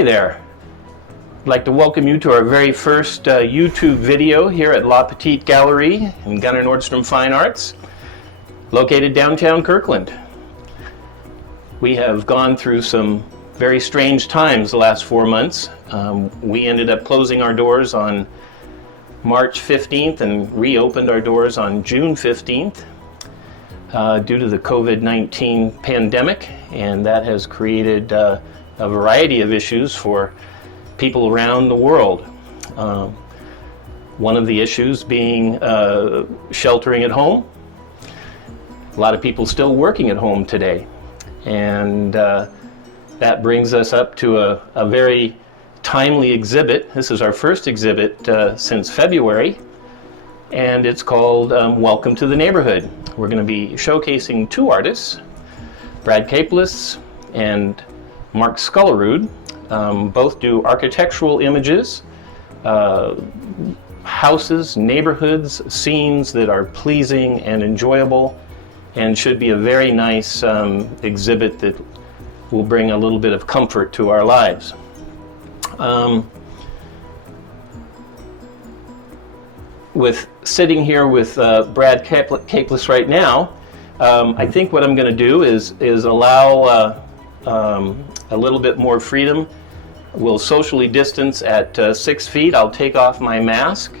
Hi there. I'd like to welcome you to our very first YouTube video here at La Petite Galerie in Gunnar Nordstrom Fine Arts, located downtown Kirkland. We have gone through some very strange times the last 4 months. We ended up closing our doors on March 15th and reopened our doors on June 15th due to the COVID-19 pandemic, and that has created a variety of issues for people around the world. One of the issues being sheltering at home. A lot of people still working at home today, and that brings us up to a very timely exhibit. This is our first exhibit since February, and it's called Welcome to the Neighborhood. We're going to be showcasing two artists, Brad Caplis and Mark Skullerud. Both do architectural images, houses, neighborhoods, scenes that are pleasing and enjoyable, and should be a very nice exhibit that will bring a little bit of comfort to our lives. With sitting here with Brad Caplis right now, I think what I'm going to do is allow a little bit more freedom. We'll socially distance at 6 feet. I'll take off my mask.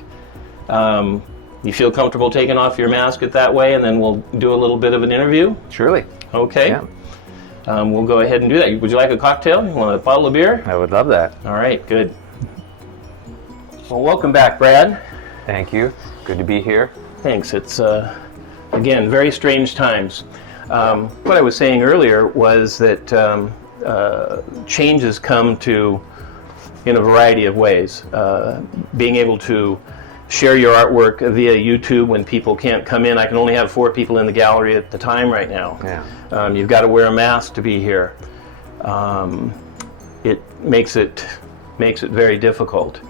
You feel comfortable taking off your mask that way, and then we'll do a little bit of an interview? Surely. Okay. Yeah. We'll go ahead and do that. Would you like a cocktail? You want a bottle of beer? I would love that. All right, good. Well, welcome back, Brad. Thank you. Good to be here. Thanks. It's, again, very strange times. What I was saying earlier was that changes come to in a variety of ways. Being able to share your artwork via YouTube when people can't come in. I can only have 4 people in the gallery at the time right now. Yeah. You've got to wear a mask to be here. It makes it very difficult.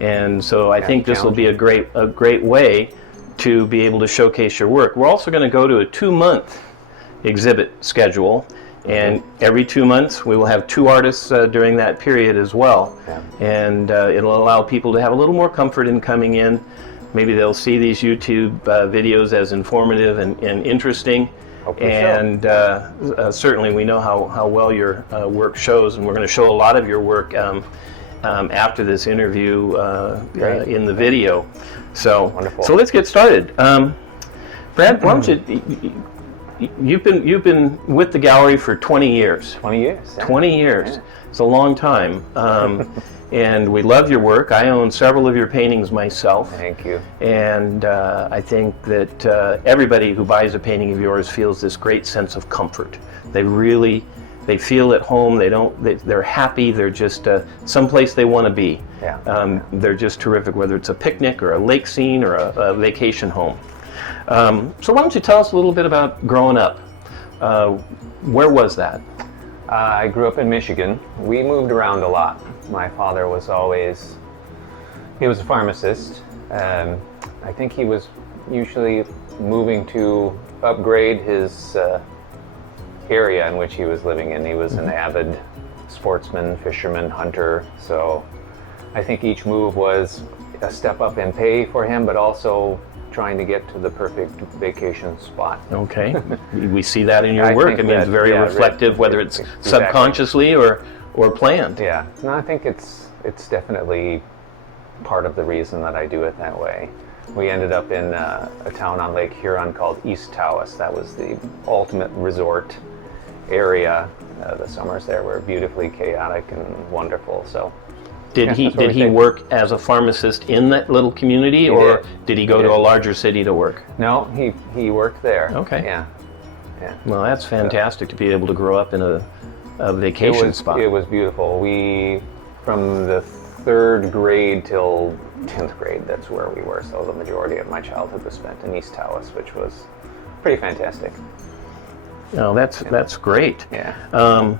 And so I think this will be a great way to be able to showcase your work. We're also going to go to a 2-month exhibit schedule, and every 2 months we will have 2 artists during that period as well. Yeah. And it'll allow people to have a little more comfort in coming in. Maybe they'll see these YouTube videos as informative and interesting. And certainly we know how well your work shows, and we're going to show a lot of your work after this interview in the video. So, wonderful. So let's get started. Brad, why don't you? You've been with the gallery for 20 years. 20 years. Yeah. 20 years. Yeah. It's a long time. And we love your work. I own several of your paintings myself. Thank you. And I think that everybody who buys a painting of yours feels this great sense of comfort. They feel at home. They're happy. They're just someplace they want to be. Yeah. They're just terrific, whether it's a picnic or a lake scene or a vacation home. So why don't you tell us a little bit about growing up? Where was that? I grew up in Michigan. We moved around a lot. My father was he was a pharmacist. I think he was usually moving to upgrade his area in which he was living in. He was an avid sportsman, fisherman, hunter. So I think each move was a step up in pay for him, but also trying to get to the perfect vacation spot. Okay. We see that in your work. I mean, it's very reflective, whether it's exactly. subconsciously or planned. Yeah. No, I think it's definitely part of the reason that I do it that way. We ended up in a town on Lake Huron called East Tawas. That was the ultimate resort area. The summers there were beautifully chaotic and wonderful. So. Did he work as a pharmacist in that little community, or did he go to a larger city to work? No, he worked there. Okay. Yeah. Well, that's fantastic to be able to grow up in a vacation spot. It was beautiful. From the 3rd grade till 10th grade, that's where we were. So the majority of my childhood was spent in East Tawas, which was pretty fantastic. Oh, that's great. Yeah.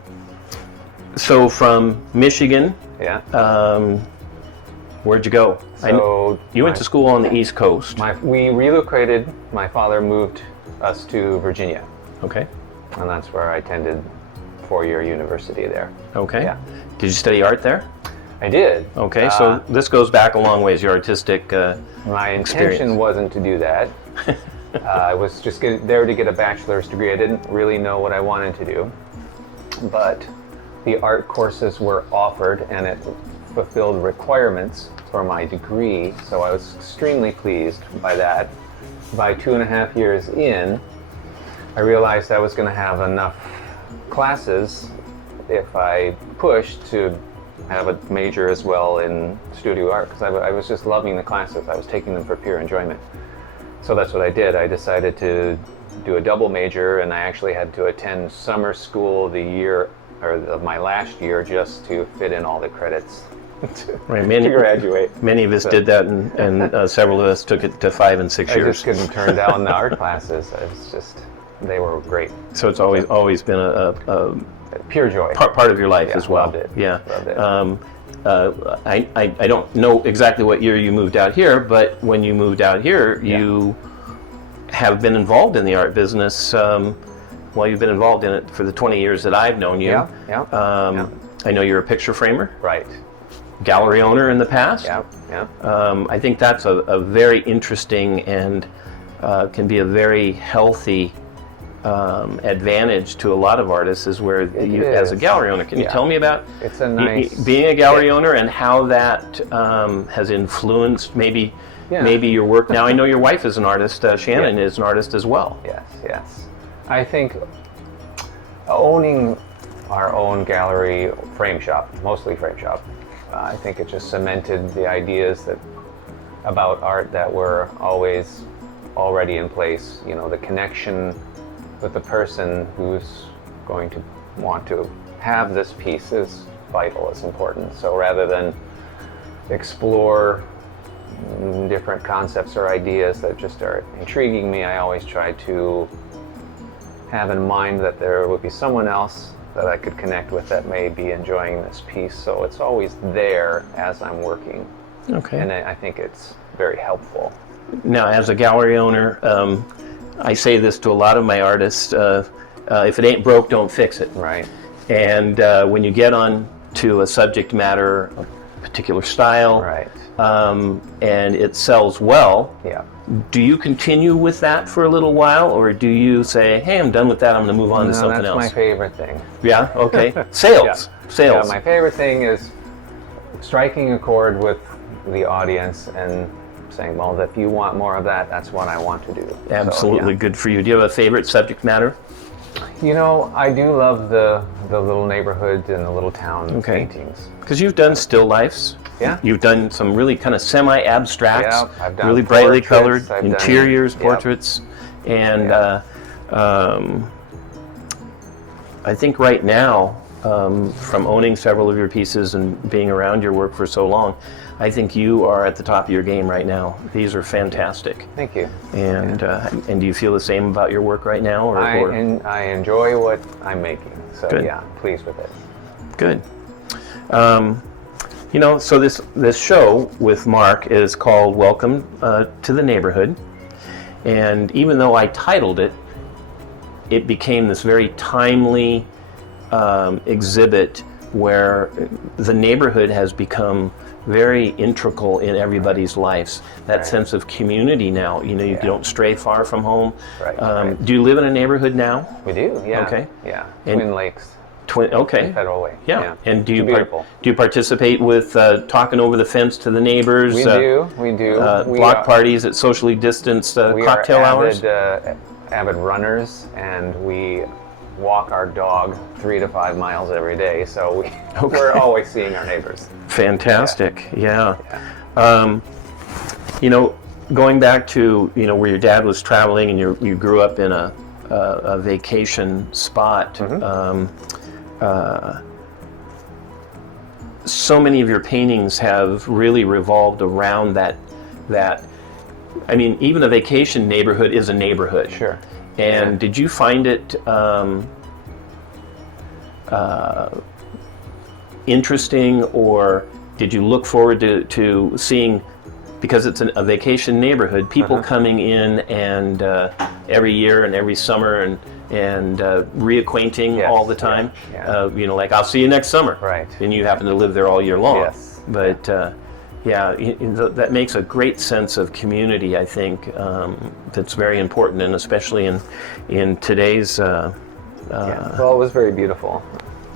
So from Michigan, where'd you go? So you went to school on the East Coast. We relocated. My father moved us to Virginia. Okay. And that's where I attended 4-year university there. Okay. Yeah. Did you study art there? I did. Okay, so this goes back a long ways, your artistic My intention experience. wasn't to do that. I was just there to get a bachelor's degree. I didn't really know what I wanted to do. But the art courses were offered and it fulfilled requirements for my degree, so I was extremely pleased by that. By 2.5 years in, I realized I was going to have enough classes if I pushed to have a major as well in studio art, because I was just loving the classes. I was taking them for pure enjoyment. So that's what I did. I decided to do a double major, and I actually had to attend summer school the year, or of my last year, just to fit in all the credits to graduate. Many of us did that, and several of us took it to 5 and 6 years. I just couldn't turn down the art classes. They were great. So it's always been a pure joy. Part of your life as well. Loved it. Yeah. Loved it. I don't know exactly what year you moved out here, but when you moved out here, you have been involved in the art business. Well, you've been involved in it for the 20 years that I've known you. Yeah. I know you're a picture framer. Right. Gallery owner in the past. Yeah. I think that's a very interesting and can be a very healthy advantage to a lot lot of artists is where you, as a gallery owner, can you tell me about being a gallery owner and how that has influenced maybe your work now? I know your wife is an artist. Shannon is an artist as well. Yes. I think owning our own gallery frame shop, mostly frame shop, I think it just cemented the ideas about art that were always already in place. You know, the connection with the person who's going to want to have this piece is vital, is important. So rather than explore different concepts or ideas that just are intriguing me, I always try to have in mind that there would be someone else that I could connect with that may be enjoying this piece. So it's always there as I'm working. Okay. And I think it's very helpful. Now, as a gallery owner, I say this to a lot of my artists, if it ain't broke, don't fix it. Right. And when you get on to a subject matter, a particular style, right. And it sells well, do you continue with that for a little while, or do you say, hey, I'm done with that, I'm going to move on to something else? That's my favorite thing. Yeah? Okay. Sales. Yeah, my favorite thing is striking a chord with the audience and saying, well, if you want more of that, that's what I want to do. Absolutely. So, good for you. Do you have a favorite subject matter? You know, I do love the little neighborhood and the little town paintings. Because you've done still lifes. Yeah. You've done some really kind of semi-abstracts, I've done really brightly portraits, colored interiors, portraits, and I think right now, from owning several of your pieces and being around your work for so long, I think you are at the top of your game right now. These are fantastic. Thank you. And and do you feel the same about your work right now? I enjoy what I'm making. So Good. Yeah, pleased with it. Good. You know, so this show with Mark is called Welcome to the Neighborhood. And even though I titled it, it became this very timely exhibit where the neighborhood has become very integral in everybody's lives. That sense of community now. You know, you don't stray far from home. Right. Do you live in a neighborhood now? We do, yeah. Okay. Yeah, Twin Lakes. Okay. Federal Way. Yeah. And do beautiful. Do you participate with talking over the fence to the neighbors? We do. Block parties at socially distanced cocktail hours? We are avid runners, and we walk our dog 3 to 5 miles every day, so we're always seeing our neighbors. Fantastic. Yeah. You know, going back to where your dad was traveling and you grew up in a vacation spot. So many of your paintings have really revolved around that. I mean, even a vacation neighborhood is a neighborhood. Sure. And did you find it interesting, or did you look forward to seeing because it's a vacation neighborhood, people coming in and every year and every summer and reacquainting all the time. You know, like, I'll see you next summer. Right. And you happen to live there all year long. Yes. But that makes a great sense of community, I think, that's very important, and especially in today's... Well, it was very beautiful.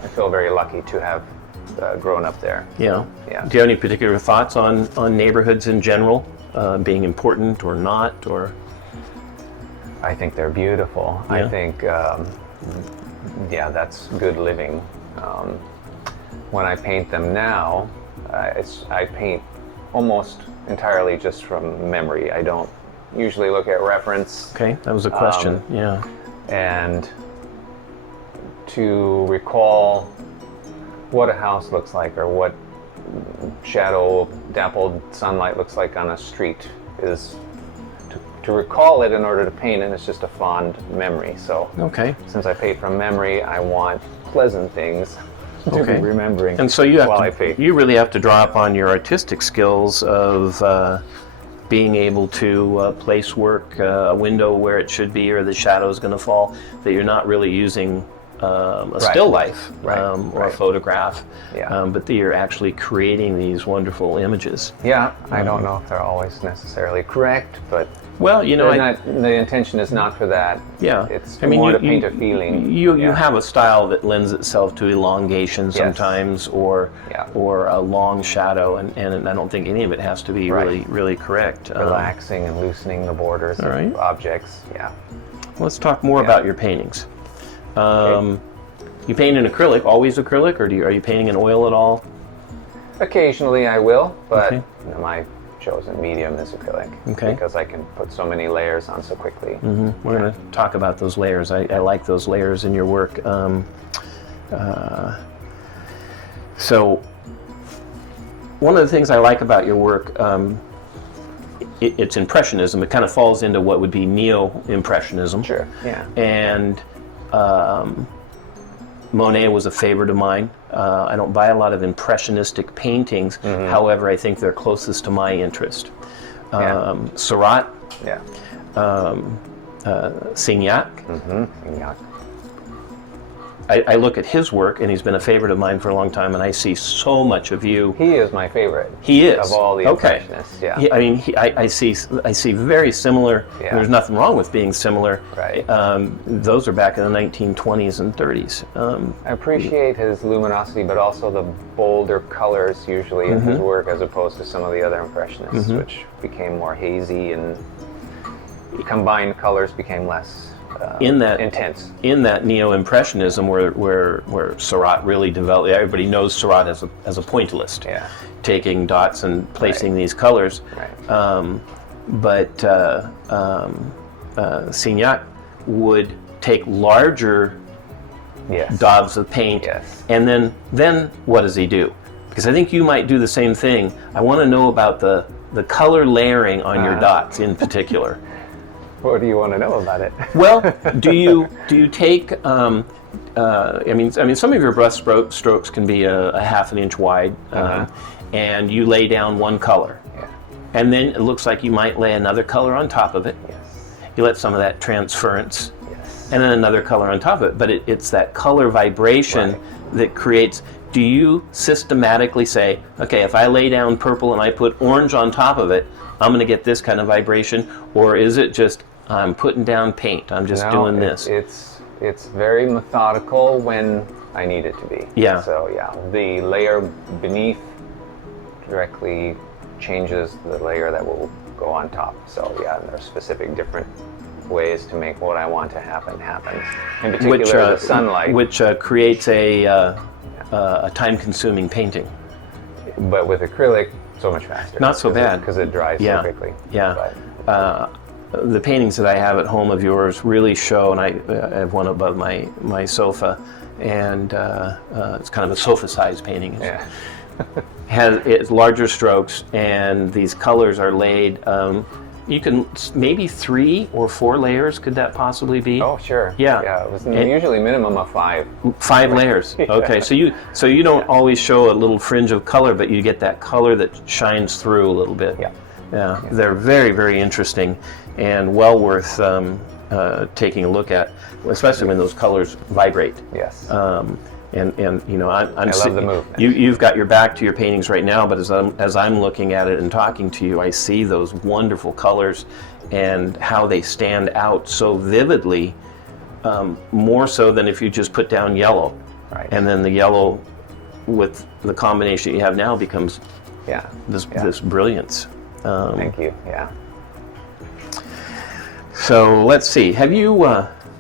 I feel very lucky to have grown up there. Yeah. Yeah. Do you have any particular thoughts on neighborhoods in general, being important or not, or? I think they're beautiful. Yeah. I think, that's good living. When I paint them now, I paint almost entirely just from memory. I don't usually look at reference. Okay, that was a question. Yeah. And to recall what a house looks like, or what shadow dappled sunlight looks like on a street, is to recall it in order to paint it. It's just a fond memory. So since I paint from memory, I want pleasant things to be remembering. And so you have while I paint. You really have to draw upon your artistic skills of being able to place work, a window where it should be, or the shadow is going to fall, that you're not really using a still life or a photograph, but that you're actually creating these wonderful images. Yeah, I don't know if they're always necessarily correct, but well, you know, the intention is not for that. Yeah, it's more to paint a feeling. You have a style that lends itself to elongation sometimes, or a long shadow, and I don't think any of it has to be really correct. Relaxing and loosening the borders of objects. Yeah. Let's talk more about your paintings. You paint in acrylic, always acrylic, or are you painting in oil at all? Occasionally I will, but my chosen medium is acrylic because I can put so many layers on so quickly. We're going to talk about those layers. I like those layers in your work. So one of the things I like about your work, it's impressionism. It kind of falls into what would be neo-impressionism. Sure, yeah. And Monet was a favorite of mine. I don't buy a lot of impressionistic paintings. However, I think they're closest to my interest. Seurat, Signac. Signac. I look at his work, and he's been a favorite of mine for a long time, and I see so much of you. He is my favorite. He is. Of all the impressionists, I see very similar. There's nothing wrong with being similar. Right. Those are back in the 1920s and 30s. I appreciate his luminosity, but also the bolder colors usually in his work, as opposed to some of the other impressionists, which became more hazy, and combined colors became less intense. In that neo-impressionism, where Seurat really developed, everybody knows Seurat as a pointillist, taking dots and placing these colors. Right. But Signac would take larger daubs of paint, and then what does he do? Because I think you might do the same thing. I want to know about the color layering on your dots in particular. What do you want to know about it? Well, do you take? I mean, some of your brush strokes can be a half an inch wide, and you lay down one color, and then it looks like you might lay another color on top of it. You let some of that transference, and then another color on top of it. But it's that color vibration that creates. Do you systematically say, okay, if I lay down purple and I put orange on top of it, I'm going to get this kind of vibration? Or is it just, I'm putting down paint, I'm just doing this? It's very methodical when I need it to be. Yeah. So the layer beneath directly changes the layer that will go on top. So there are specific different ways to make what I want to happen. In particular, the sunlight. Which creates a time-consuming painting. But with acrylic, so much faster. Not so bad. Because it dries so quickly. Yeah. The paintings that I have at home of yours really show, and I have one above my sofa, and it's kind of a sofa-sized painting. It's larger strokes, and these colors are laid. You can maybe 3 or 4 layers. Could that possibly be? Oh, sure. Yeah. It was usually minimum of 5. 5 layers. Okay. So you don't always show a little fringe of color, but you get that color that shines through a little bit. Yeah. Yeah, they're very, very interesting and well worth taking a look at, especially when those colors vibrate. Yes. And you know, I love the movement. You've got your back to your paintings right now, but as I'm looking at it and talking to you, I see those wonderful colors and how they stand out so vividly, more so than if you just put down yellow. Right. And then the yellow with the combination you have now becomes this brilliance. Thank you. Yeah. So let's see. Have you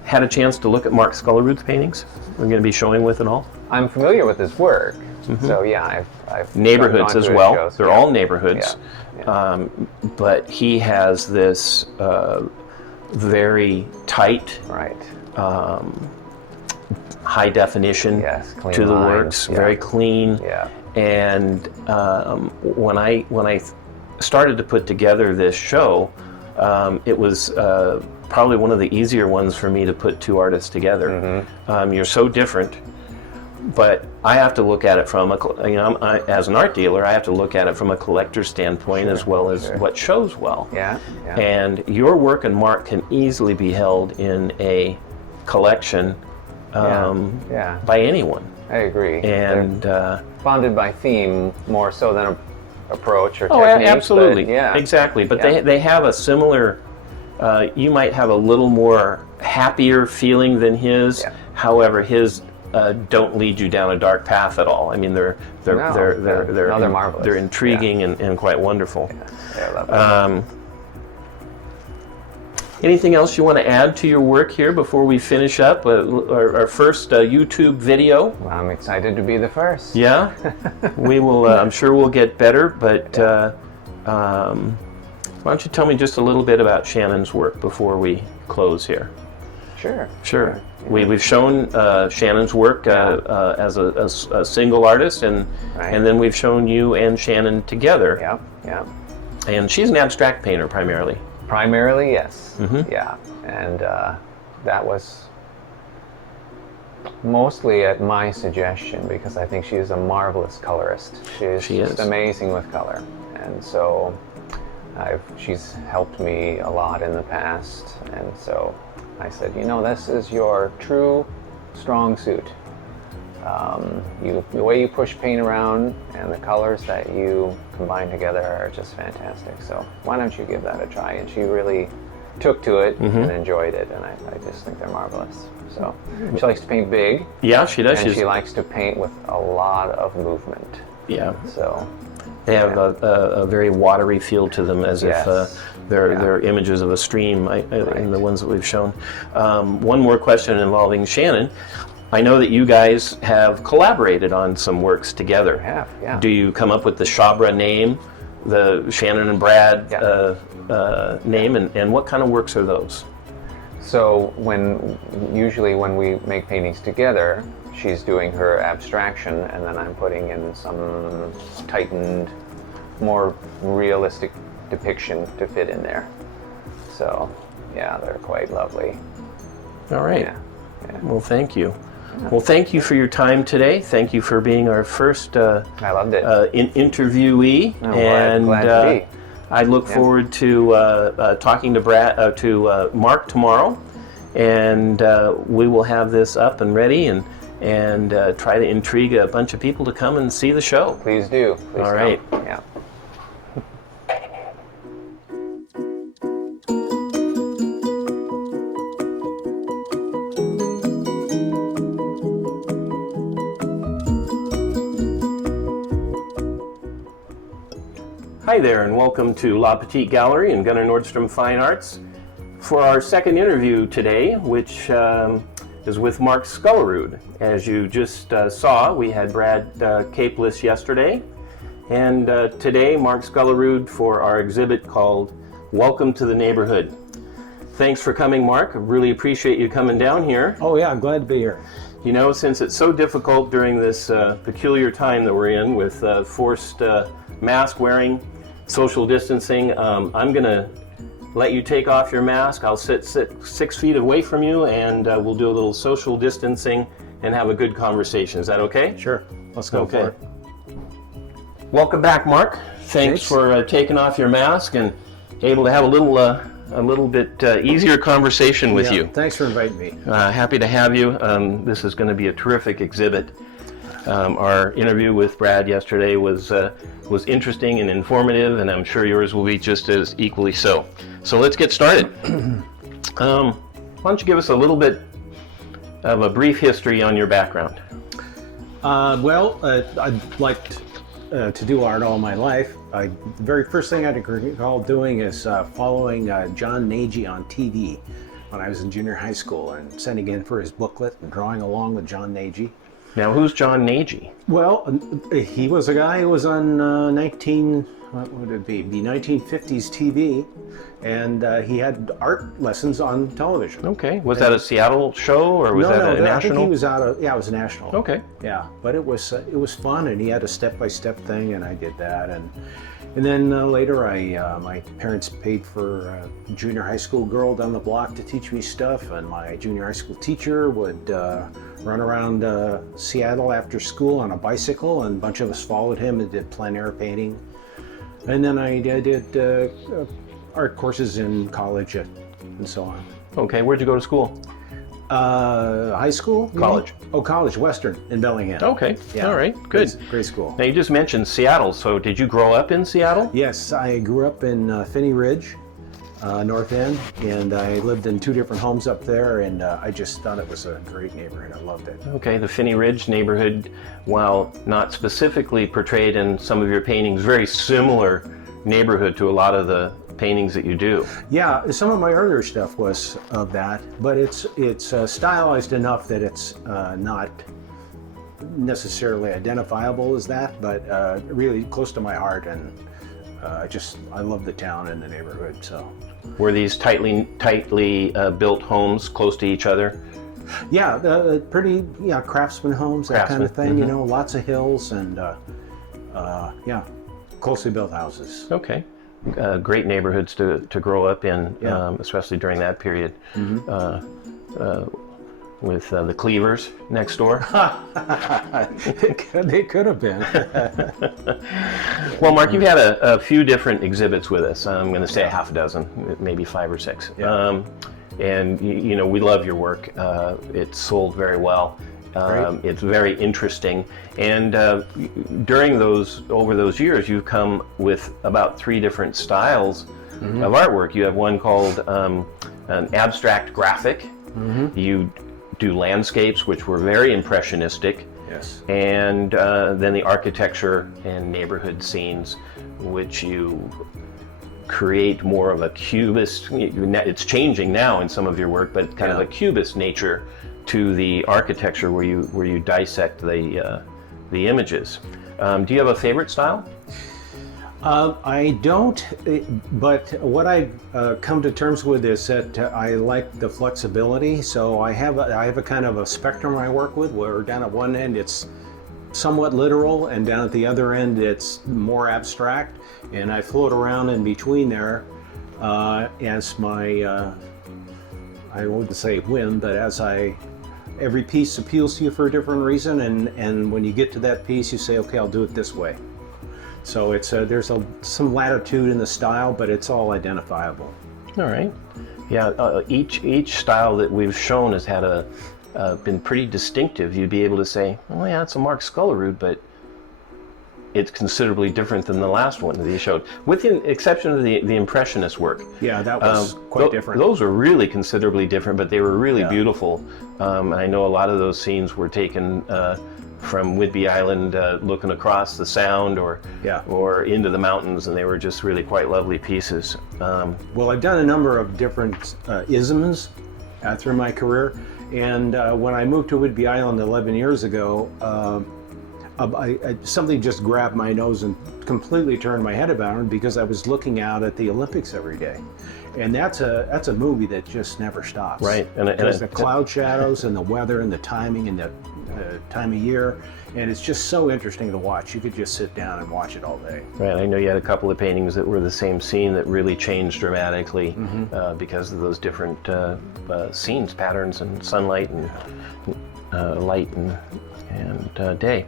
had a chance to look at Mark Skullerud's paintings? We're going to be showing with it all. I'm familiar with his work, so yeah, I've neighborhoods gone as to his well. shows. They're all neighborhoods, but he has this very tight, right, high definition clean to the lines, works, very clean. Yeah. And when I started to put together this show, it was probably one of the easier ones for me to put two artists together. You're so different, but I have to look at it from as an art dealer, I have to look at it from a collector's standpoint as well as what shows well. Yeah. And your work and Mark can easily be held in a collection by anyone. I agree. And bonded by theme more so than approach or technique. Absolutely. But, exactly. But they have a similar. You might have a little more happier feeling than his. Yeah. However, his don't lead you down a dark path at all. I mean, they're marvelous. They're intriguing and quite wonderful. Yeah, I love it. Anything else you want to add to your work here before we finish up our first YouTube video? Well, I'm excited to be the first. Yeah, we will. I'm sure we'll get better. But why don't you tell me just a little bit about Shannon's work before we close here? Sure. We've shown Shannon's work as a single artist, and then we've shown you and Shannon together. Yeah. And she's an abstract painter primarily. Primarily, yes. Yeah, and that was mostly at my suggestion because I think she is a marvelous colorist. She is amazing with color, and so she's helped me a lot in the past, and so I said, this is your true strong suit. The way you push paint around and the colors that you combine together are just fantastic. So why don't you give that a try? And she really took to it and enjoyed it, and I just think they're marvelous. So she likes to paint big. Yeah, she does. And she likes to paint with a lot of movement. Yeah. So they have a very watery feel to them, as if they're images of a stream in the ones that we've shown. One more question involving Shannon. I know that you guys have collaborated on some works together. We have, yeah. Do you come up with the Shabra name, the Shannon and Brad name, and what kind of works are those? So usually when we make paintings together, she's doing her abstraction, and then I'm putting in some tightened, more realistic depiction to fit in there. So, yeah, they're quite lovely. All right. Yeah. Well, thank you. Well, thank you for your time today. Thank you for being our first I loved it. Interviewee. Oh, and glad to be. I look forward to talking to Mark tomorrow, and we will have this up and ready and try to intrigue a bunch of people to come and see the show. Please do. Please All right. Yeah. Hi there, and welcome to La Petite Gallery in Gunnar Nordstrom Fine Arts for our second interview today, which is with Mark Skullerud. As you just saw, we had Brad Caplis yesterday, and today Mark Skullerud for our exhibit called Welcome to the Neighborhood. Thanks for coming, Mark. I really appreciate you coming down here. Oh yeah, I'm glad to be here. You know, since it's so difficult during this peculiar time that we're in with forced mask wearing, social distancing, I'm going to let you take off your mask. I'll sit 6 feet away from you, and we'll do a little social distancing and have a good conversation. Is that okay? Sure. Let's go for it. Welcome back, Mark. Thanks for taking off your mask and able to have a little bit easier conversation with you. Thanks for inviting me. Happy to have you. This is going to be a terrific exhibit. Our interview with Brad yesterday was interesting and informative, and I'm sure yours will be just as equally so. So let's get started. Why don't you give us a little bit of a brief history on your background? I'd liked to do art all my life. The very first thing I recall doing is following John Nagy on TV when I was in junior high school and sending in for his booklet and drawing along with John Nagy. Now, who's John Nagy? Well, he was a guy who was on 1950s TV, and he had art lessons on television. Okay. Was that a Seattle show, or was that a national? I think he was it was national. Okay. Yeah, but it was fun, and he had a step-by-step thing, and I did that, and then later my parents paid for a junior high school girl down the block to teach me stuff, and my junior high school teacher would run around Seattle after school on a bicycle, and a bunch of us followed him and did plein air painting. And then I did art courses in college and so on. Okay, where'd you go to school? High school? College. Oh, college, Western in Bellingham. Okay, Yeah. all right, good. Great school. Now you just mentioned Seattle, so did you grow up in Seattle? Yes, I grew up in Finney Ridge, North End, and I lived in two different homes up there, and I just thought it was a great neighborhood. I loved it. Okay, the Finney Ridge neighborhood, while not specifically portrayed in some of your paintings, very similar neighborhood to a lot of the paintings that you do. Yeah, some of my earlier stuff was of that, but it's stylized enough that it's not necessarily identifiable as that, but really close to my heart, and I love the town and the neighborhood. So, were these tightly built homes close to each other? Yeah, pretty craftsman homes, that kind of thing. Mm-hmm. You know, lots of hills and closely built houses. Okay. Great neighborhoods to grow up in, especially during that period. Mm-hmm. With the Cleavers next door. They could have been. Well, Mark, you've had a few different exhibits with us. I'm going to say a half a dozen, maybe 5 or 6. Yeah. And we love your work. It's sold very well. It's very interesting, and over those years, you've come with about 3 different styles of artwork. You have one called an abstract graphic. Mm-hmm. You do landscapes, which were very impressionistic. Yes. And then the architecture and neighborhood scenes, which you create more of a cubist. It's changing now in some of your work, but kind of a cubist nature to the architecture, where you dissect the images. Do you have a favorite style? I don't, but what I've come to terms with is that I like the flexibility. So I have a kind of a spectrum I work with, where down at one end it's somewhat literal, and down at the other end it's more abstract, and I float around in between there as my I wouldn't say whim, but every piece appeals to you for a different reason, and when you get to that piece, you say, okay, I'll do it this way. So there's some latitude in the style, but it's all identifiable. All right. Yeah. Each style that we've shown has had been pretty distinctive. You'd be able to say, oh yeah, it's a Mark Skullerud, but it's considerably different than the last one that you showed, with the exception of the Impressionist work. Yeah, that was quite different. Those were really considerably different, but they were really beautiful. I know a lot of those scenes were taken from Whidbey Island, looking across the Sound or into the mountains, and they were just really quite lovely pieces. Well, I've done a number of different isms through my career, and when I moved to Whidbey Island 11 years ago, something just grabbed my nose and completely turned my head around, because I was looking out at the Olympics every day, and that's a movie that just never stops. Right, and the cloud shadows and the weather and the timing and the time of year, and it's just so interesting to watch. You could just sit down and watch it all day. Right, I know you had a couple of paintings that were the same scene that really changed dramatically because of those different scenes, patterns, and sunlight and light and day.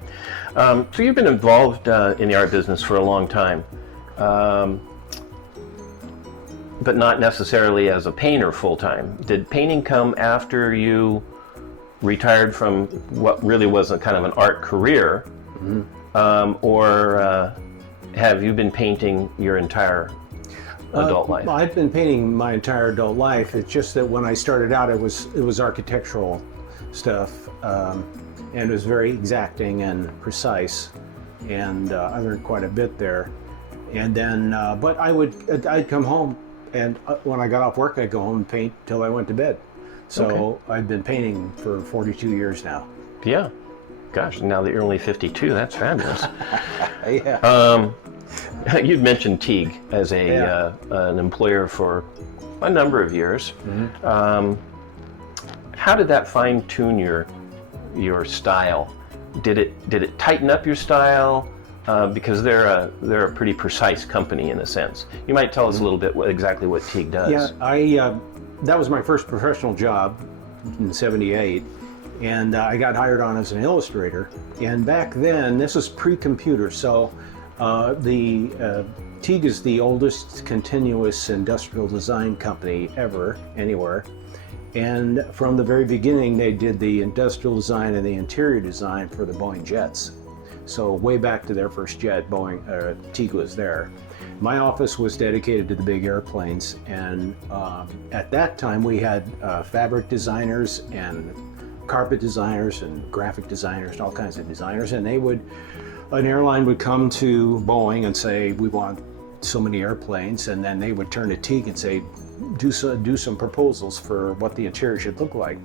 So you've been involved in the art business for a long time, but not necessarily as a painter full-time. Did painting come after you retired from what really was a kind of an art career, or have you been painting your entire adult life? I've been painting my entire adult life. It's just that when I started out, it was architectural stuff, and it was very exacting and precise, and I learned quite a bit there. And then, but I'd come home, and when I got off work, I'd go home and paint till I went to bed. So I've been painting for 42 years now. Yeah. Gosh, now that you're only 52, that's fabulous. Yeah. You'd mentioned Teague as an employer for a number of years. How did that fine-tune your style? Did it tighten up your style? Because they're a pretty precise company in a sense. You might tell us a little bit exactly what Teague does. Yeah, that was my first professional job in '78, and I got hired on as an illustrator. And back then, this was pre-computer, so Teague is the oldest continuous industrial design company ever, anywhere. And from the very beginning, they did the industrial design and the interior design for the Boeing jets. So way back to their first jet, Teague was there. My office was dedicated to the big airplanes, and at that time we had fabric designers and carpet designers and graphic designers and all kinds of designers, and an airline would come to Boeing and say, we want so many airplanes, and then they would turn to Teague and say, do some proposals for what the interior should look like.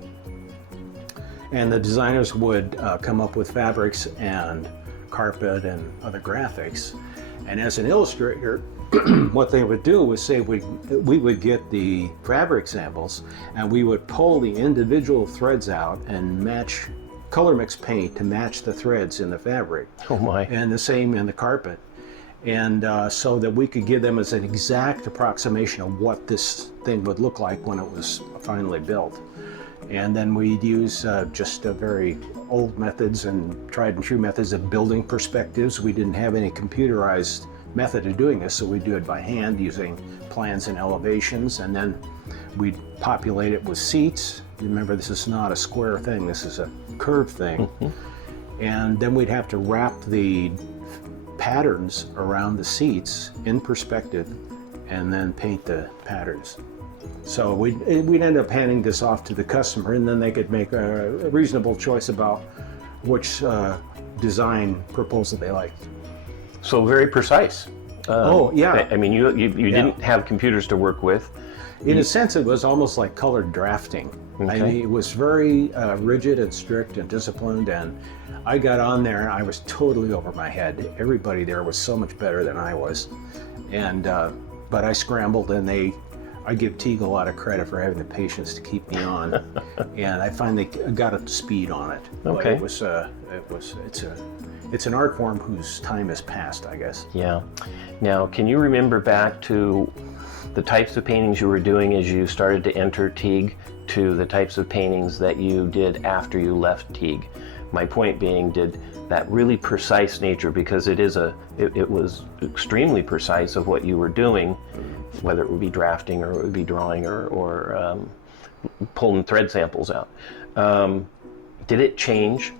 And the designers would come up with fabrics and carpet and other graphics. And as an illustrator, what they would do was say we would get the fabric samples and we would pull the individual threads out and match, color mix paint to match the threads in the fabric. Oh my. And the same in the carpet. And so that we could give them as an exact approximation of what this thing would look like when it was finally built. And then we'd use just very old methods and tried and true methods of building perspectives. We didn't have any computerized method of doing this, so we'd do it by hand using plans and elevations, and then we'd populate it with seats. Remember, this is not a square thing, this is a curved thing. And then we'd have to wrap the patterns around the seats in perspective and then paint the patterns. So we'd end up handing this off to the customer, and then they could make a reasonable choice about which design proposal they liked. So very precise. Oh, yeah. I mean, you didn't have computers to work with. In a sense, it was almost like colored drafting. Okay. I mean, it was very rigid and strict and disciplined, and I got on there and I was totally over my head. Everybody there was so much better than I was. And but I scrambled, and I give Teague a lot of credit for having the patience to keep me on, and I finally got up to speed on it. Okay. But it's an art form whose time has passed, I guess. Yeah. Now, can you remember back to the types of paintings you were doing as you started to enter Teague to the types of paintings that you did after you left Teague? My point being, did that really precise nature, because it was extremely precise of what you were doing, whether it would be drafting or it would be drawing or pulling thread samples out. Did it change?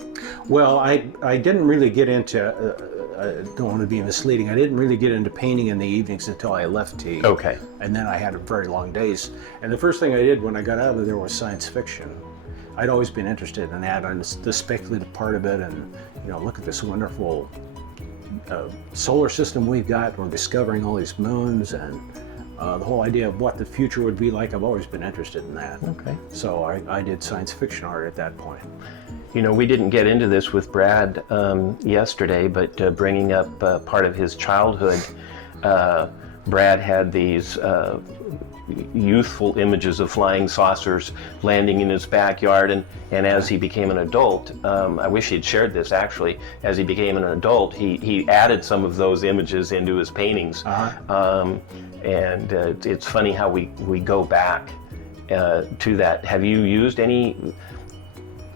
Well, I didn't really get into, I don't want to be misleading, I didn't really get into painting in the evenings until I left Teague. Okay. And then I had very long days. And the first thing I did when I got out of there was science fiction. I'd always been interested in that, and the speculative part of it, and look at this wonderful solar system we've got. We're discovering all these moons, and the whole idea of what the future would be like. I've always been interested in that. Okay. So I did science fiction art at that point. We didn't get into this with Brad yesterday, but bringing up part of his childhood, Brad had these youthful images of flying saucers landing in his backyard, and as he became an adult, I wish he'd shared this actually, as he became an adult, he added some of those images into his paintings. And it's funny how we go back to that. Have you used any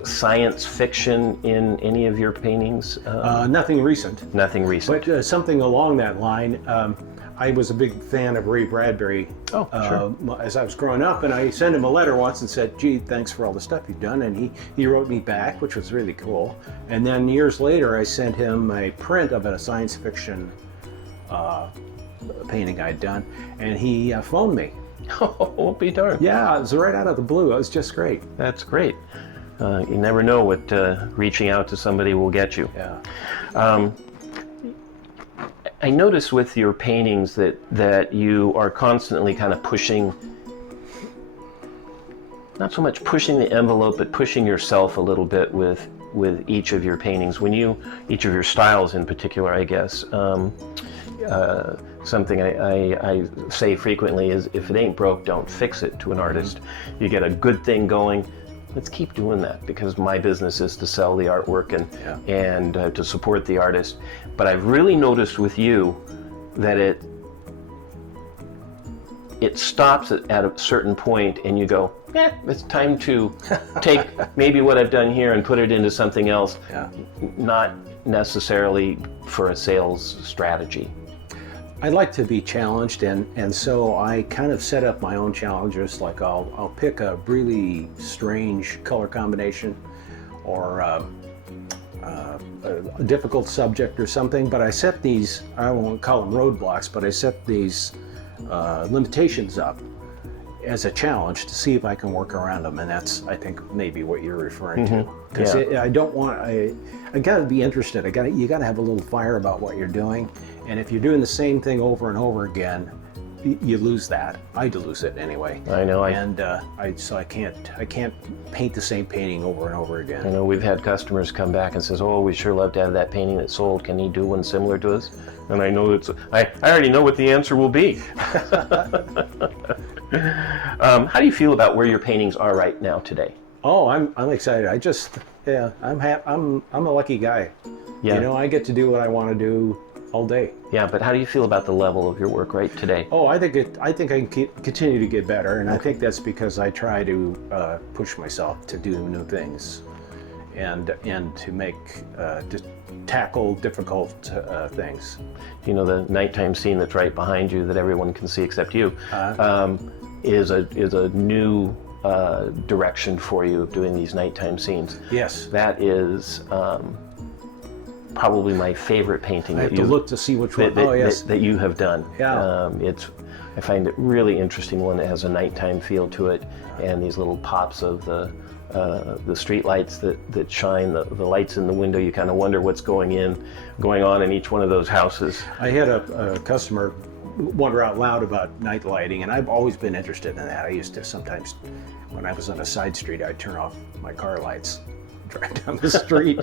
science fiction in any of your paintings? Nothing recent. Nothing recent. But something along that line. I was a big fan of Ray Bradbury as I was growing up, and I sent him a letter once and said, gee, thanks for all the stuff you've done, and he wrote me back, which was really cool. And then years later, I sent him a print of a science fiction painting I'd done, and he phoned me. Oh, be darned. Yeah, it was right out of the blue. It was just great. That's great. You never know what reaching out to somebody will get you. Yeah. I notice with your paintings that you are constantly kind of pushing, not so much pushing the envelope, but pushing yourself a little bit with each of your paintings. Each of your styles in particular, I guess. Something I say frequently is, if it ain't broke, don't fix it to an artist. You get a good thing going, let's keep doing that, because my business is to sell the artwork and to support the artist. But I've really noticed with you that it stops at a certain point and you go, it's time to take maybe what I've done here and put it into something else, not necessarily for a sales strategy. I like to be challenged, and so I kind of set up my own challenges. Like I'll pick a really strange color combination or a difficult subject or something, but I set these, I won't call them roadblocks, but I set these limitations up as a challenge to see if I can work around them, and that's, I think, maybe what you're referring to. Because I don't want, I got to be interested. You got to have a little fire about what you're doing, and if you're doing the same thing over and over again, you lose that. I lose it anyway. I know. So I can't paint the same painting over and over again. I know we've had customers come back and says, "Oh, we sure love to have that painting that sold. Can you do one similar to us?" And I know I already know what the answer will be. How do you feel about where your paintings are right now today? Oh, I'm excited. I'm a lucky guy. Yeah. You know, I get to do what I want to do all day. Yeah, but how do you feel about the level of your work right today? Oh, I think I can continue to get better, and I think that's because I try to push myself to do new things, and to make to tackle difficult things. You know, the nighttime scene that's right behind you that everyone can see except you is a new direction for you of doing these nighttime scenes. Yes, that is. Probably my favorite painting. I have to look to see which one. That you have done. Yeah. I find it really interesting, one that has a nighttime feel to it, and these little pops of the street lights that shine, the lights in the window. You kind of wonder what's going on in each one of those houses. I had a customer wonder out loud about night lighting, and I've always been interested in that. I used to sometimes, when I was on a side street, I'd turn off my car lights, drive down the street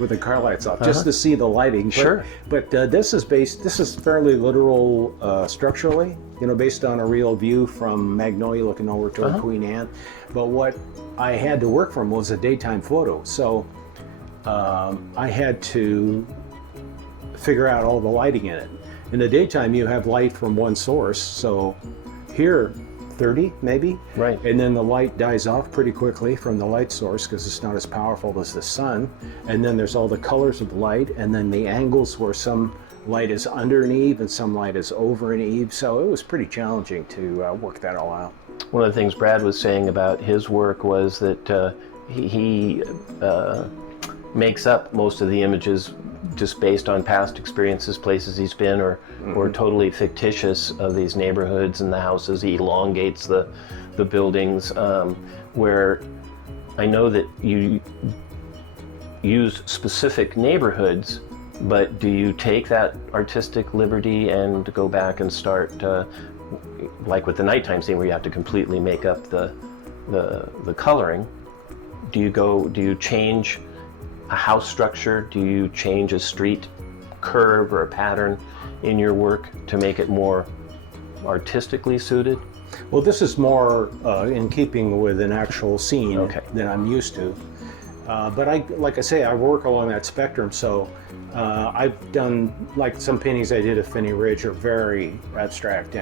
with the car lights off, just to see the lighting. Sure. But this is fairly literal structurally, based on a real view from Magnolia looking over toward Queen Anne. But what I had to work from was a daytime photo. So I had to figure out all the lighting in it. In the daytime, you have light from one source. So here, 30 maybe, right, and then the light dies off pretty quickly from the light source because it's not as powerful as the sun, and then there's all the colors of light, and then the angles where some light is under an eave and some light is over an eave. So it was pretty challenging to work that all out. One of the things Brad was saying about his work was that he makes up most of the images just based on past experiences, places he's been, or totally fictitious of these neighborhoods and the houses. He elongates the buildings, where I know that you use specific neighborhoods, but do you take that artistic liberty and go back and start, like with the nighttime scene where you have to completely make up the coloring? Do you change a house structure? Do you change a street curve or a pattern in your work to make it more artistically suited? Well, this is more in keeping with an actual scene than I'm used to. But like I say, I work along that spectrum. So I've done, like some paintings I did of Finney Ridge are very abstract,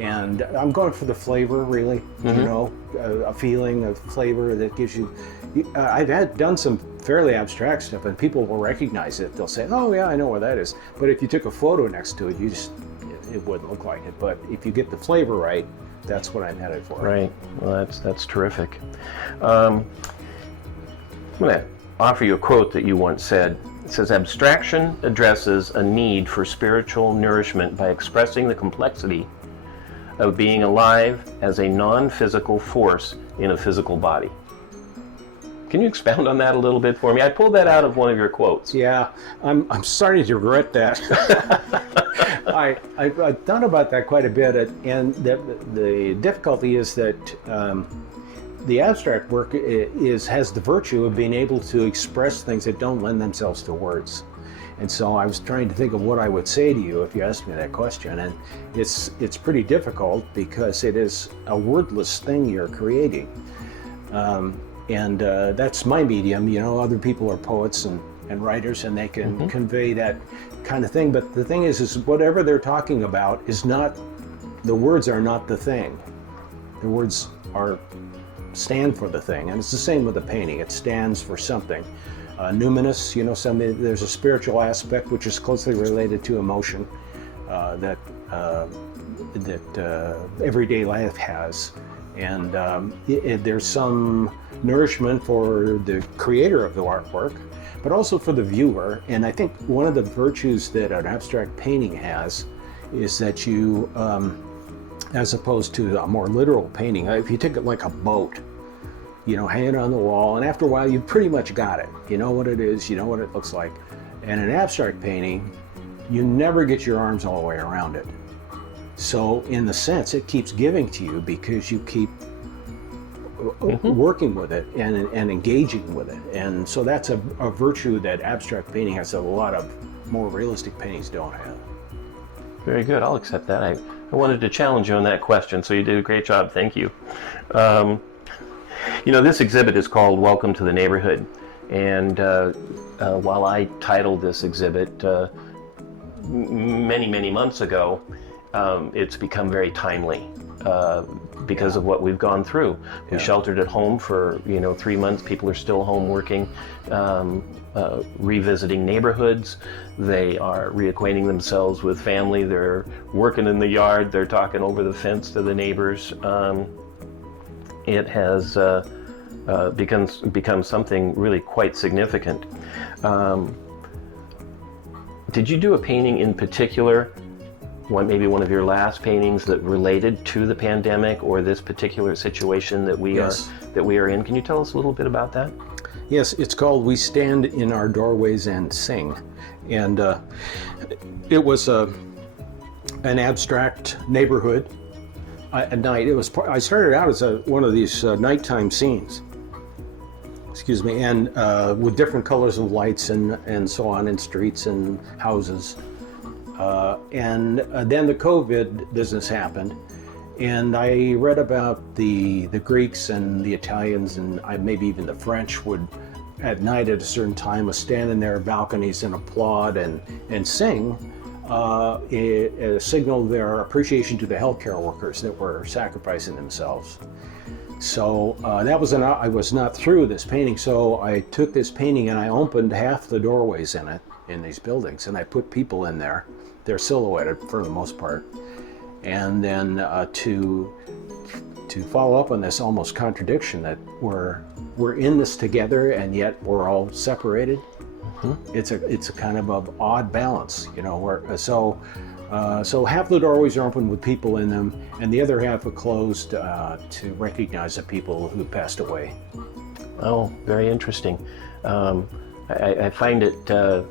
And I'm going for the flavor, really. You know, a feeling, a flavor that gives you. I've done some fairly abstract stuff, and people will recognize it. They'll say, "Oh yeah, I know where that is." But if you took a photo next to it, it wouldn't look like it. But if you get the flavor right, that's what I'm headed for. Right. Well, that's terrific. I'm going to offer you a quote that you once said. It says, "Abstraction addresses a need for spiritual nourishment by expressing the complexity of being alive as a non-physical force in a physical body." Can you expound on that a little bit for me? I pulled that out of one of your quotes. Yeah, I'm starting to regret that. I've thought about that quite a bit, and the difficulty is that the abstract work has the virtue of being able to express things that don't lend themselves to words. And so I was trying to think of what I would say to you if you asked me that question, and it's pretty difficult because it is a wordless thing you're creating. And that's my medium. You know, other people are poets and writers, and they can convey that kind of thing. But the thing is whatever they're talking about is not, the words are not the thing. The words stand for the thing, and it's the same with the painting. It stands for something. Numinous, you know, there's a spiritual aspect which is closely related to emotion that everyday life has. And there's some nourishment for the creator of the artwork, but also for the viewer. And I think one of the virtues that an abstract painting has is that you, as opposed to a more literal painting, if you take it like a boat, you know, hang it on the wall, and after a while you pretty much got it. You know what it is, you know what it looks like. And an abstract painting, you never get your arms all the way around it. So in the sense, it keeps giving to you because you keep working with it and engaging with it. And so that's a virtue that abstract painting has a lot of more realistic paintings don't have. Very good. I'll accept that. I wanted to challenge you on that question, so you did a great job. Thank you. You know, this exhibit is called Welcome to the Neighborhood. And while I titled this exhibit many months ago, it's become very timely because of what we've gone through. We sheltered at home for 3 months. People are still home working, revisiting neighborhoods. They are reacquainting themselves with family. They're working in the yard. They're talking over the fence to the neighbors. It has become something really quite significant. Did you do a painting in particular, maybe one of your last paintings that related to the pandemic or this particular situation that we are in? Can you tell us a little bit about that? Yes, it's called "We Stand in Our Doorways and Sing," and it was an abstract neighborhood at night. I started out as one of these nighttime scenes. Excuse me, and with different colors of lights and so on in streets and houses. And then the COVID business happened, and I read about the Greeks and the Italians and maybe even the French would, at night at a certain time, would stand in their balconies and applaud and sing, signal their appreciation to the healthcare workers that were sacrificing themselves. So I was not through this painting, so I took this painting and I opened half the doorways in these buildings, and I put people in there. They're silhouetted for the most part. And then to follow up on this almost contradiction that we're in this together and yet we're all separated. It's a kind of an odd balance, you know. So half the doorways are open with people in them, and the other half are closed to recognize the people who passed away. Oh, very interesting. I find it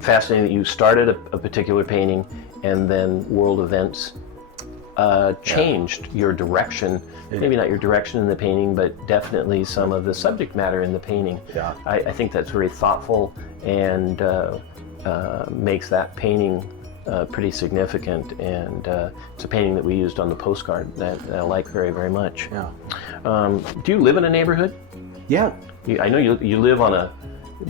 fascinating that you started a particular painting and then world events changed your direction. Maybe not your direction in the painting, but definitely some of the subject matter in the painting. Yeah. I think that's very thoughtful and makes that painting pretty significant, and it's a painting that we used on the postcard that I like very, very much. Yeah. Do you live in a neighborhood? Yeah. I know you live on a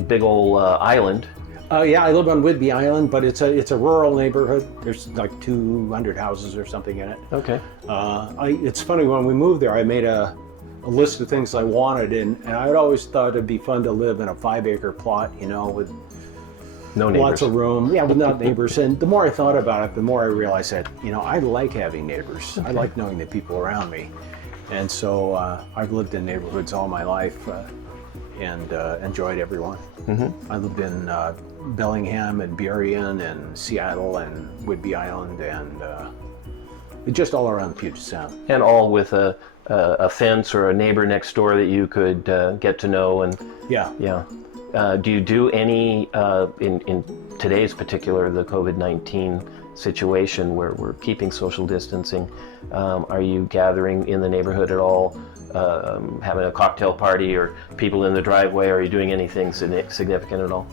big old island. Yeah, I live on Whidbey Island, but it's a rural neighborhood. There's like 200 houses or something in it. Okay. It's funny, when we moved there, I made a list of things I wanted, and I had always thought it'd be fun to live in a 5-acre plot, with No neighbors. lots of room. Yeah, without neighbors. And the more I thought about it, the more I realized that, I like having neighbors. I like knowing the people around me. And so I've lived in neighborhoods all my life and enjoyed everyone. I lived in Bellingham and Burien and Seattle and Whidbey Island and just all around Puget Sound. And all with a fence or a neighbor next door that you could get to know. And Yeah. yeah. Do you do any, in today's particular, the COVID-19 situation where we're keeping social distancing, are you gathering in the neighborhood at all, having a cocktail party or people in the driveway? Are you doing anything significant at all?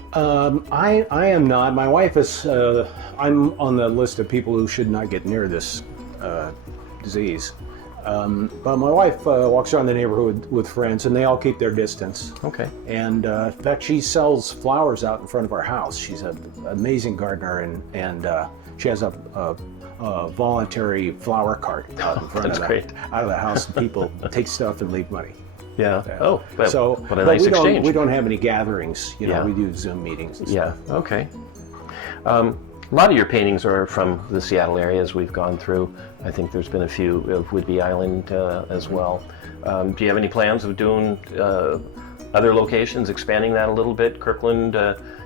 I am not. My wife is, I'm on the list of people who should not get near this disease. But my wife walks around the neighborhood with friends, and they all keep their distance. Okay. And in fact, she sells flowers out in front of our house. She's an amazing gardener, and she has a voluntary flower cart out in front of the house. And people take stuff and leave money. Yeah. Yeah. What a nice exchange. We don't have any gatherings. Yeah. We do Zoom meetings and stuff. Yeah. Okay. A lot of your paintings are from the Seattle area, as we've gone through. I think there's been a few of Whidbey Island as well. Do you have any plans of doing other locations, expanding that a little bit? Kirkland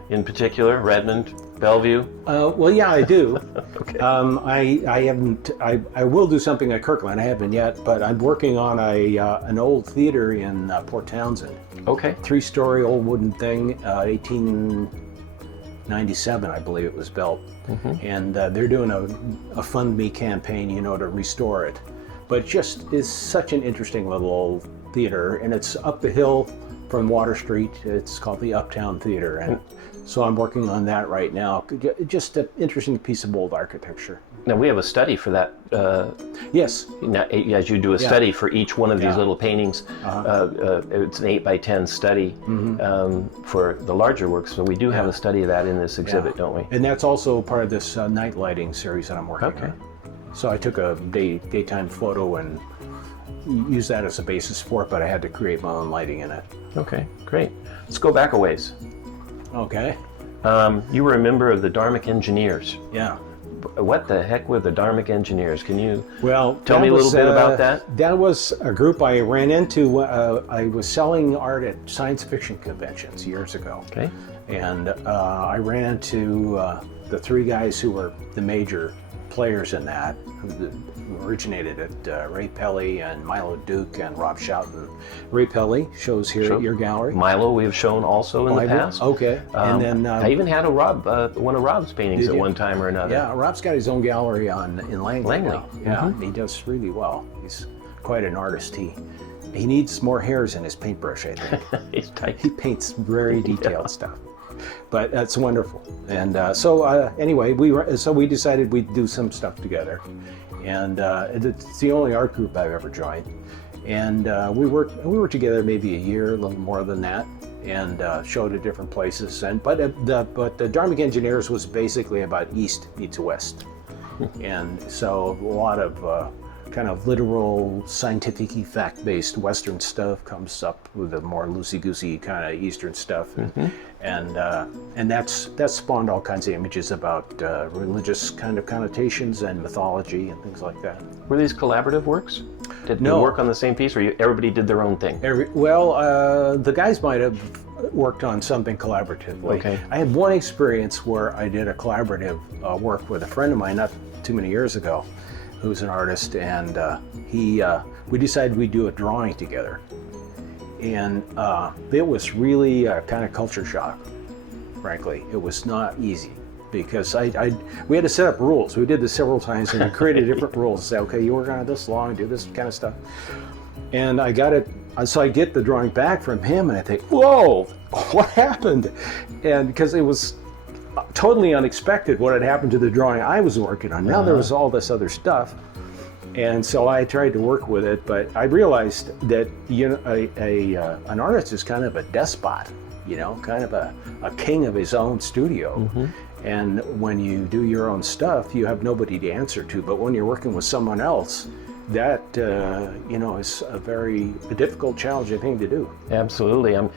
in particular, Redmond, Bellevue? Well, yeah, I do. Okay. I haven't. I will do something at Kirkland. I haven't yet, but I'm working on an old theater in Port Townsend. Okay. 3-story old wooden thing, 1897, I believe it was built. And they're doing a Fund Me campaign, to restore it. But just is such an interesting little old theater, and it's up the hill from Water Street. It's called the Uptown Theater, and so I'm working on that right now. Just an interesting piece of old architecture. Now we have a study for that. Yes. Now, as you do a study for each one of these little paintings, it's an 8x10 study for the larger works. So we do have a study of that in this exhibit, don't we? And that's also part of this night lighting series that I'm working on. So I took a daytime photo and used that as a basis for it, but I had to create my own lighting in it. Okay, great. Let's go back a ways. Okay. You were a member of the Dharmic Engineers. Yeah. What the heck were the Dharmic Engineers? Can you tell me a little bit about that? That was a group I ran into. I was selling art at science fiction conventions years ago. Okay. And I ran into the 3 guys who were the major players in that, who originated at Ray Pelly and Milo Duke and Rob Schouten. Ray Pelly shows here at your gallery. Milo we've shown also in the past. Okay. And then I even had one of Rob's paintings at one time or another. Yeah, Rob's got his own gallery in Langley. Now. Yeah, he does really well. He's quite an artist. He needs more hairs in his paintbrush, I think. He's tight. He paints very detailed stuff. But that's wonderful. And anyway, we decided we'd do some stuff together. And it's the only art group I've ever joined. And we were together maybe a year, a little more than that, and showed at different places. But the Dharmic Engineers was basically about East meets West. And so a lot of kind of literal, scientific, fact-based Western stuff comes up with the more loosey-goosey kind of Eastern stuff, and that's spawned all kinds of images about religious kind of connotations and mythology and things like that. Were these collaborative works? Did you work on the same piece, or everybody did their own thing? The guys might have worked on something collaboratively. Okay. I had one experience where I did a collaborative work with a friend of mine not too many years ago, who's an artist, and we decided we'd do a drawing together. And it was really a kind of culture shock, frankly. It was not easy because we had to set up rules. We did this several times, and we created different rules. Say, okay, you work on it this long, do this kind of stuff. And I got it, so I get the drawing back from him, and I think, whoa, what happened? And because it was totally unexpected what had happened to the drawing I was working on. Now there was all this other stuff, and so I tried to work with it. But I realized that an artist is kind of a despot. kind of a king of his own studio. And when you do your own stuff, you have nobody to answer to. But when you're working with someone else, that is a difficult, challenging thing to do. Absolutely. I'm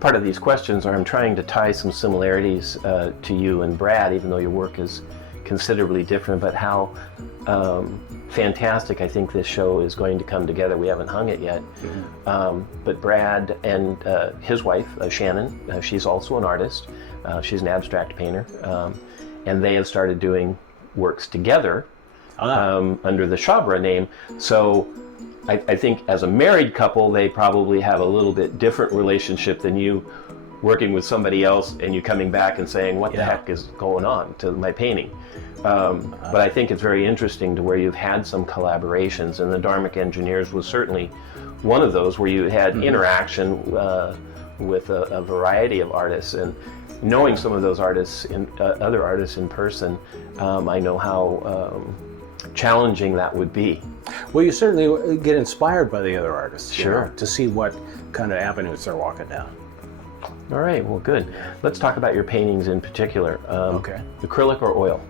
part of these questions are I'm trying to tie some similarities to you and Brad, even though your work is considerably different, but how fantastic I think this show is going to come together. We haven't hung it yet, but Brad and his wife, Shannon, she's also an artist. She's an abstract painter, and they have started doing works together under the Shabra name. So I think as a married couple, they probably have a little bit different relationship than you working with somebody else and you coming back and saying, what the heck is going on to my painting? But I think it's very interesting to where you've had some collaborations, and the Dharmic Engineers was certainly one of those where you had interaction with a variety of artists. And knowing some of those artists, other artists in person, I know how challenging that would be. Well, you certainly get inspired by the other artists, Sure. to see what kind of avenues they're walking down. All right, well, good. Let's talk about your paintings in particular. Okay. Acrylic or oil?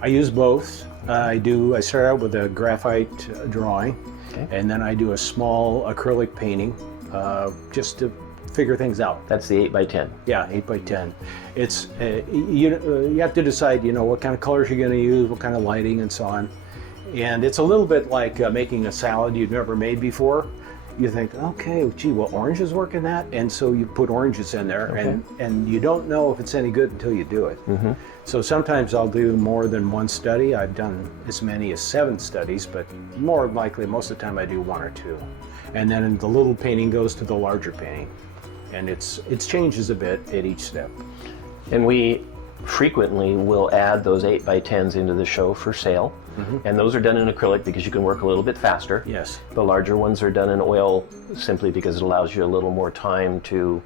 I use both. I start out with a graphite drawing, and then I do a small acrylic painting, just to figure things out. That's the 8x10. Yeah, 8x10. It's you have to decide, what kind of colors you're going to use, what kind of lighting, and so on. And it's a little bit like making a salad you've never made before. You think, okay, gee, well, oranges work in that, and so you put oranges in there, and you don't know if it's any good until you do it. So sometimes I'll do more than one study. I've done as many as 7 studies, but more likely, most of the time, I do 1 or 2. And then the little painting goes to the larger painting, and it changes a bit at each step. And we frequently will add those 8x10s into the show for sale. And those are done in acrylic because you can work a little bit faster. Yes. The larger ones are done in oil simply because it allows you a little more time to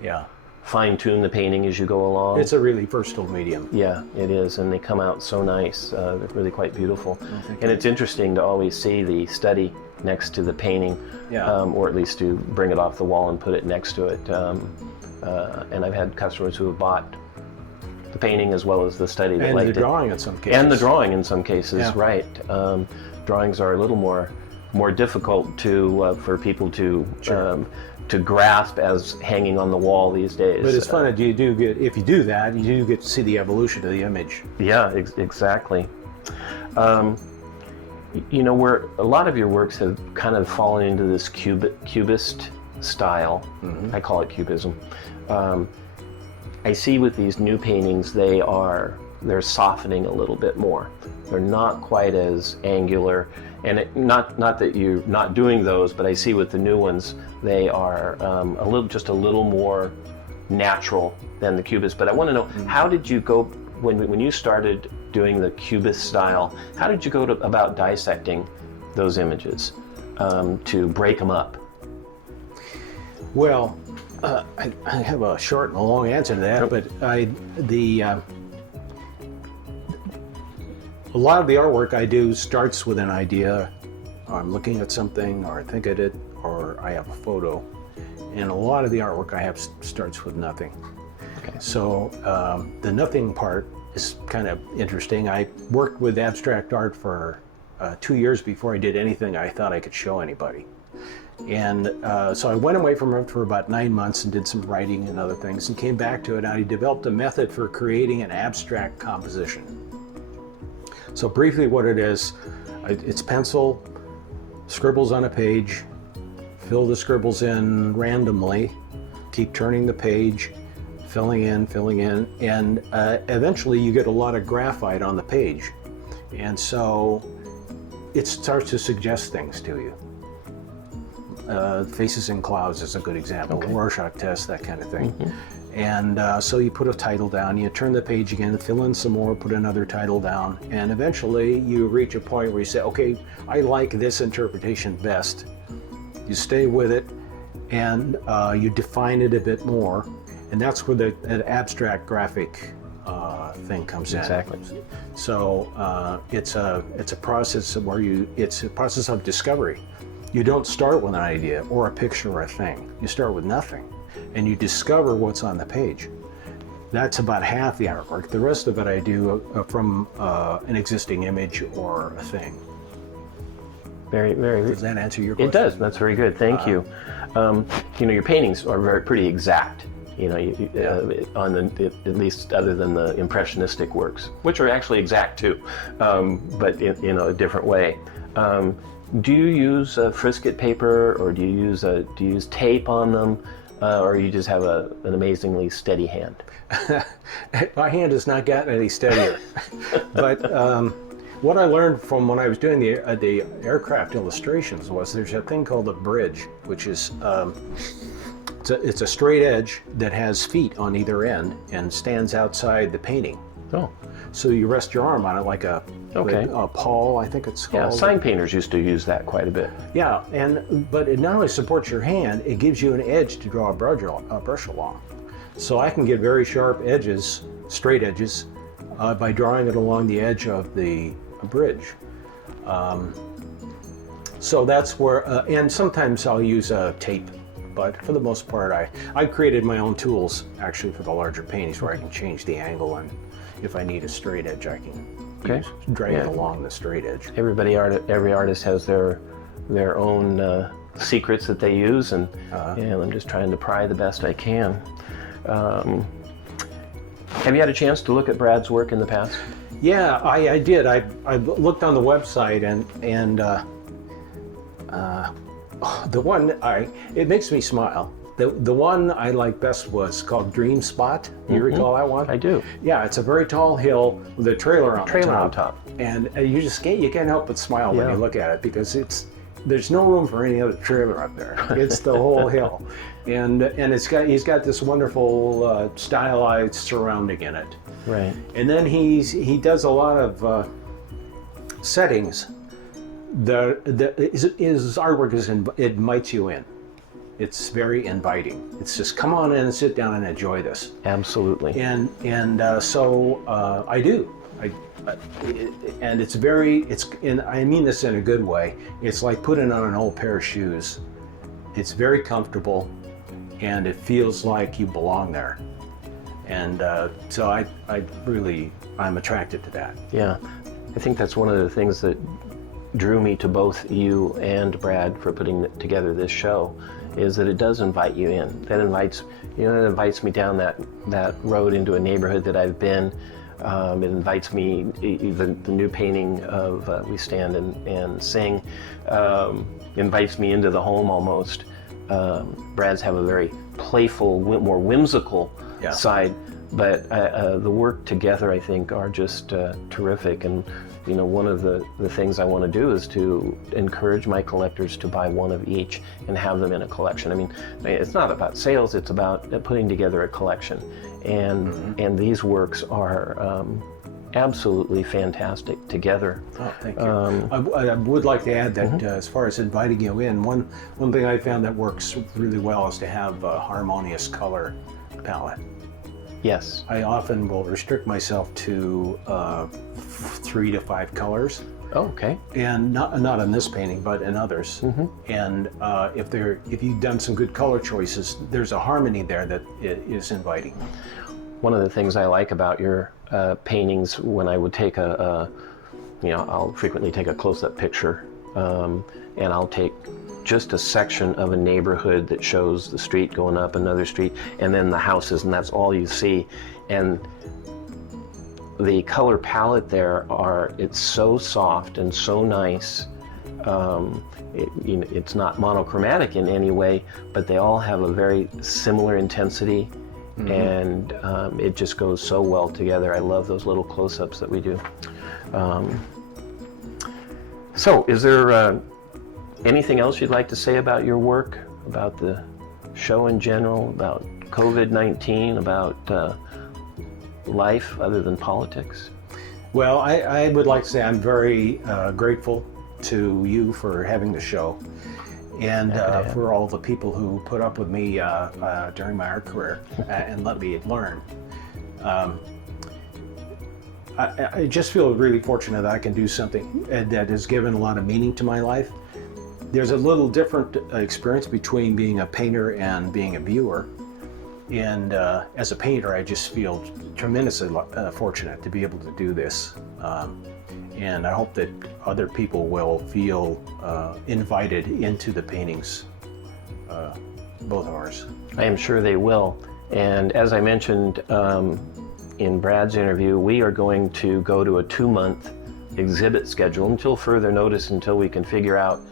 fine-tune the painting as you go along. It's a really versatile medium. Yeah, it is, and they come out so nice. They're really quite beautiful. And it's interesting to always see the study next to the painting, or at least to bring it off the wall and put it next to it. And I've had customers who have bought the painting as well as the study. And the drawing in some cases. And the drawing in some cases, right. Drawings are a little more difficult for people to grasp as hanging on the wall these days. But it's fun that you do get, if you do that, you do get to see the evolution of the image. Yeah, exactly. Where a lot of your works have kind of fallen into this cubist style. I call it cubism. I see with these new paintings, they're softening a little bit more. They're not quite as angular, and not that you're not doing those, but I see with the new ones, they are just a little more natural than the cubist. But I want to know, how did you go when you started doing the cubist style? How did you go about dissecting those images to break them up? Well, I have a short and a long answer to that, but a lot of the artwork I do starts with an idea, or I'm looking at something, or I think of it, or I have a photo. And a lot of the artwork I have starts with nothing. Okay. So the nothing part is kind of interesting. I worked with abstract art for 2 years before I did anything I thought I could show anybody. And so I went away from it for about 9 months and did some writing and other things and came back to it, and I developed a method for creating an abstract composition. So briefly what it is, it's pencil, scribbles on a page, fill the scribbles in randomly, keep turning the page, filling in, and eventually you get a lot of graphite on the page. And so it starts to suggest things to you. Faces in Clouds is a good example. Okay. Rorschach test, that kind of thing. And so you put a title down, you turn the page again, fill in some more, put another title down, and eventually you reach a point where you say, okay, I like this interpretation best. You stay with it, and you define it a bit more, and that's where an abstract graphic thing comes in. Exactly. So it's a process where it's a process of discovery. You don't start with an idea or a picture or a thing. You start with nothing. and you discover what's on the page. That's about half the artwork. The rest of it I do from an existing image or a thing. Very, very. Does that answer your question? It does. That's very good. Thank you. Your paintings are pretty exact. On at least other than the impressionistic works, which are actually exact too, but in a different way. Do you use frisket paper, or do you use tape on them, or you just have an amazingly steady hand? My hand has not gotten any steadier, but what I learned from when I was doing the aircraft illustrations was there's a thing called a bridge, which is it's a straight edge that has feet on either end and stands outside the painting. Oh. So you rest your arm on it like a pawl, I think it's called. Yeah, sign painters used to use that quite a bit. Yeah, but it not only supports your hand, it gives you an edge to draw a brush along. So I can get very sharp edges, straight edges, by drawing it along the edge of the bridge. So that's where, and sometimes I'll use tape, but for the most part, I created my own tools actually for the larger paintings where I can change the angle, and if I need a straight edge, I can drag it along the straight edge. Every artist has their own secrets that they use, and I'm just trying to pry the best I can. Have you had a chance to look at Brad's work in the past? Yeah, I did. I looked on the website, and the one it makes me smile. The one I like best was called Dream Spot. You recall that one? I do. Yeah, it's a very tall hill with a trailer on top. And you can't help but smile when you look at it, because there's no room for any other trailer up there. It's the whole hill, and he's got this wonderful stylized surrounding in it. Right. And then he does a lot of settings. His artwork it invites you in. It's very inviting. It's just come on in and sit down and enjoy this. Absolutely. And so I do. And I mean this in a good way. It's like putting on an old pair of shoes. It's very comfortable, and it feels like you belong there. And so I'm attracted to that. Yeah, I think that's one of the things that drew me to both you and Brad for putting together this show, is that it does invite you in. That invites me down that road into a neighborhood that I've been. It invites me, the new painting of We Stand and Sing, invites me into the home almost. Brad's have a very playful, more whimsical side, but the work together, I think, are just terrific. And one of the things I want to do is to encourage my collectors to buy one of each and have them in a collection. I mean, it's not about sales, it's about putting together a collection. And these works are absolutely fantastic together. Oh, thank you. I would like to add that as far as inviting you in, one thing I found that works really well is to have a harmonious color palette. Yes. I often will restrict myself to 3 to 5 colors. Oh, okay. And not in this painting, but in others. And if you've done some good color choices, there's a harmony there that is inviting. One of the things I like about your paintings, when I would take I'll frequently take a close-up picture, and I'll take just a section of a neighborhood that shows the street going up another street, and then the houses, and that's all you see. And the color palette there it's so soft and so nice. It's not monochromatic in any way, but they all have a very similar intensity, and it just goes so well together. I love those little close-ups that we do. So is there anything else you'd like to say about your work, about the show in general, about COVID-19, about life other than politics? Well, I would like to say I'm very grateful to you for having the show, and for all the people who put up with me during my art career and let me learn. I just feel really fortunate that I can do something that has given a lot of meaning to my life. There's a little different experience between being a painter and being a viewer. And as a painter, I just feel tremendously fortunate to be able to do this. And I hope that other people will feel invited into the paintings, both of ours. I am sure they will. And as I mentioned in Brad's interview, we are going to go to a 2-month exhibit schedule until further notice, until we can figure out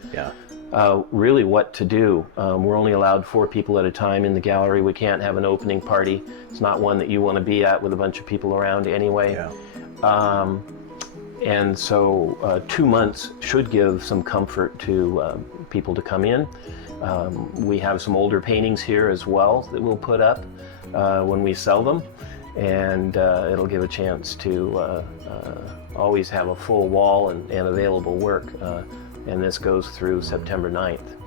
really what to do. We're only allowed 4 people at a time in the gallery. We can't have an opening party. It's not one that you want to be at with a bunch of people around anyway. And so 2 months should give some comfort to people to come in. We have some older paintings here as well that we'll put up when we sell them, and it'll give a chance to always have a full wall and available work, and this goes through September 9th.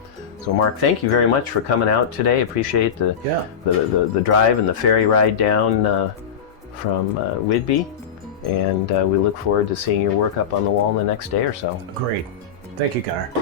So Mark, thank you very much for coming out today. Appreciate the drive and the ferry ride down from Whidbey, and we look forward to seeing your work up on the wall in the next day or so. Great. Thank you, Connor.